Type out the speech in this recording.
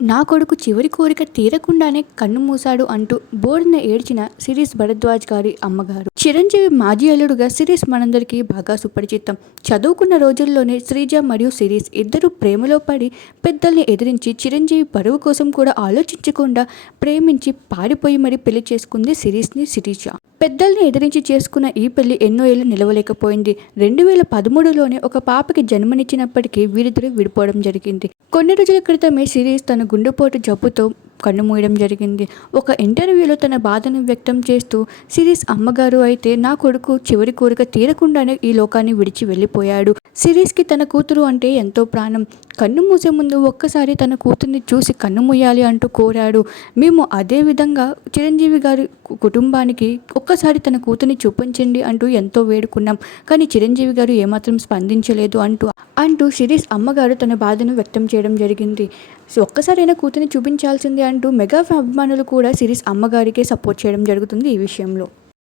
నా కొడుకు చివరి కోరిక తీరకుండానే కన్ను మూశాడు అంటూ బోర్డున ఏడ్చిన సిరీస్ భరద్వాజ్ గారి అమ్మగారు. చిరంజీవి మాజీ అల్లుడుగా సిరీస్ మనందరికీ బాగా సుపరిచితం. చదువుకున్న రోజుల్లోనే శ్రీజ మరియు సిరీస్ ఇద్దరు ప్రేమలో పడి పెద్దల్ని ఎదిరించి చిరంజీవి పరువు కోసం కూడా ఆలోచించకుండా ప్రేమించి పారిపోయి మరి పెళ్ళి చేసుకుంది సిరీస్ని శిరీష. పెద్దల్ని ఎదిరించి చేసుకున్న ఈ పెళ్ళి ఎన్నో ఏళ్ళు నిలవలేకపోయింది. రెండు వేల పదమూడులోనే ఒక పాపకి జన్మనిచ్చినప్పటికీ వీరిద్దరూ విడిపోవడం జరిగింది. కొన్ని రోజుల క్రితమే సిరీస్ తన గుండెపోటు జబ్బుతో కన్నుమూయడం జరిగింది. ఒక ఇంటర్వ్యూలో తన బాధను వ్యక్తం చేస్తూ సిరీస్ అమ్మగారు అయితే నా కొడుకు చివరి కోరిక తీరకుండానే ఈ లోకాన్ని విడిచి వెళ్ళిపోయాడు. సిరీస్కి తన కూతురు అంటే ఎంతో ప్రాణం. కన్ను మూసే ముందు ఒక్కసారి తన కూతుర్ని చూసి కన్ను మూయాలి అంటూ కోరాడు. మేము అదే విధంగా చిరంజీవి గారి కుటుంబానికి ఒక్కసారి తన కూతుర్ని చూపించండి అంటూ ఎంతో వేడుకున్నాం. కానీ చిరంజీవి గారు ఏమాత్రం స్పందించలేదు అంటూ అంటూ సిరీస్ అమ్మగారు తన బాధను వ్యక్తం చేయడం జరిగింది. ఒక్కసారైనా కూతుర్ని చూపించాల్సిందే అంటూ మెగా అభిమానులు కూడా సిరీస్ అమ్మగారికే సపోర్ట్ చేయడం జరుగుతుంది ఈ విషయంలో.